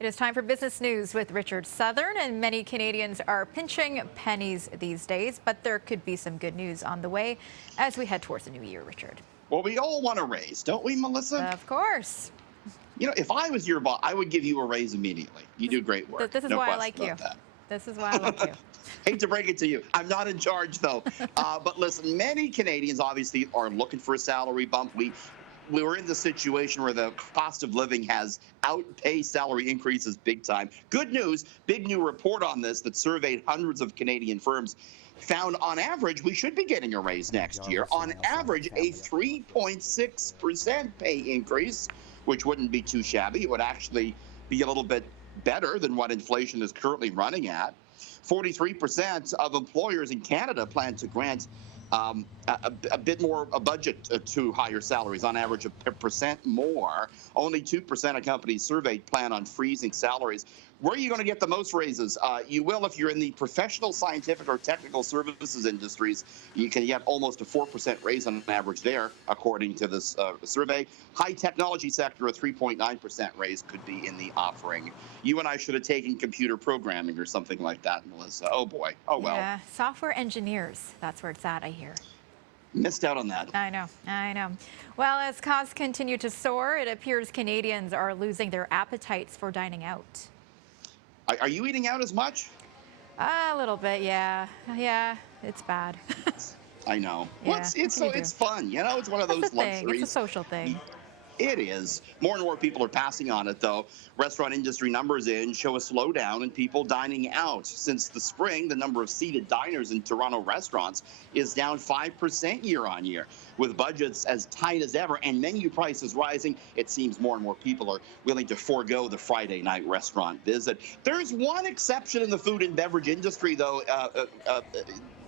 It is time for business news with Richard Southern, and many Canadians are pinching pennies these days, but there could be some good news on the way as we head towards the new year, Richard. Well, we all want a raise, don't we, Melissa? Of course. You know, if I was your boss, I would give you a raise immediately. You do great work. This is No why I question like you. about that. This is why I like you. Hate to break it to you. I'm not in charge, though. But listen, many Canadians obviously are looking for a salary bump. We were in the situation where the cost of living has outpaced salary increases big time. Good news, big new report on this that surveyed hundreds of Canadian firms found on average we should be getting a raise next year. On average, a 3.6% pay increase, which wouldn't be too shabby. It would actually be a little bit better than what inflation is currently running at. 43% of employers in Canada plan to grant a bit more a budget to higher salaries, on average a percent more. Only 2% of companies surveyed plan on freezing salaries. Where are you going to get the most raises? You will if you're in the professional, scientific, or technical services industries. You can get almost a 4% raise on average there, according to this survey. High technology sector, a 3.9% raise could be in the offering. You and I should have taken computer programming or something like that, Melissa. Oh, boy. Oh, well. Yeah, software engineers. That's where it's at, I hear. Missed out on that. I know. Well, as costs continue to soar, it appears Canadians are losing their appetites for dining out. Are you eating out as much? A little bit, yeah. Yeah, it's bad. I know. Yeah, Well, it's fun. You know, it's one of those luxuries. It's a social thing. It is. More and more people are passing on it, though. Restaurant industry numbers show a slowdown in people dining out. Since the spring, the number of seated diners in Toronto restaurants is down 5% year on year. With budgets as tight as ever and menu prices rising, it seems more and more people are willing to forego the Friday night restaurant visit. There's one exception in the food and beverage industry, though.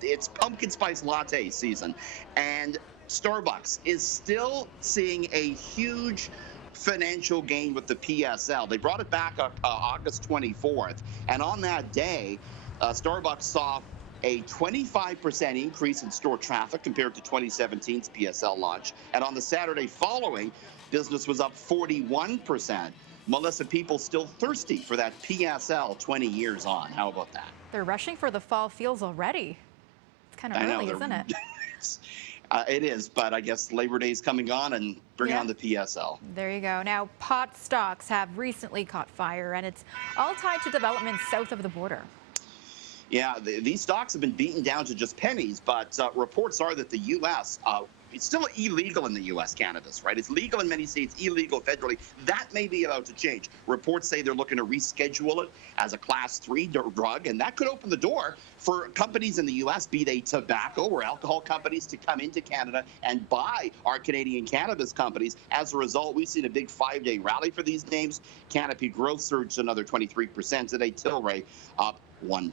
It's pumpkin spice latte season. And Starbucks is still seeing a huge financial gain with the PSL. They brought it back August 24th. And on that day, Starbucks saw a 25% increase in store traffic compared to 2017's PSL launch. And on the Saturday following, business was up 41%. Melissa, people still thirsty for that PSL 20 years on. How about that? They're rushing for the fall feels already. It's kind of early, isn't it? It is, but I guess Labor Day is coming on and bring on the PSL. There you go. Now, pot stocks have recently caught fire, and it's all tied to developments south of the border. Yeah, these stocks have been beaten down to just pennies, but reports are that the U.S., it's still illegal in the U.S. cannabis, right? It's legal in many states, illegal federally. That may be about to change. Reports say they're looking to reschedule it as a Class 3 drug, and that could open the door for companies in the U.S., be they tobacco or alcohol companies, to come into Canada and buy our Canadian cannabis companies. As a result, we've seen a big 5-day rally for these names. Canopy growth surged another 23% today. Tilray up 1%.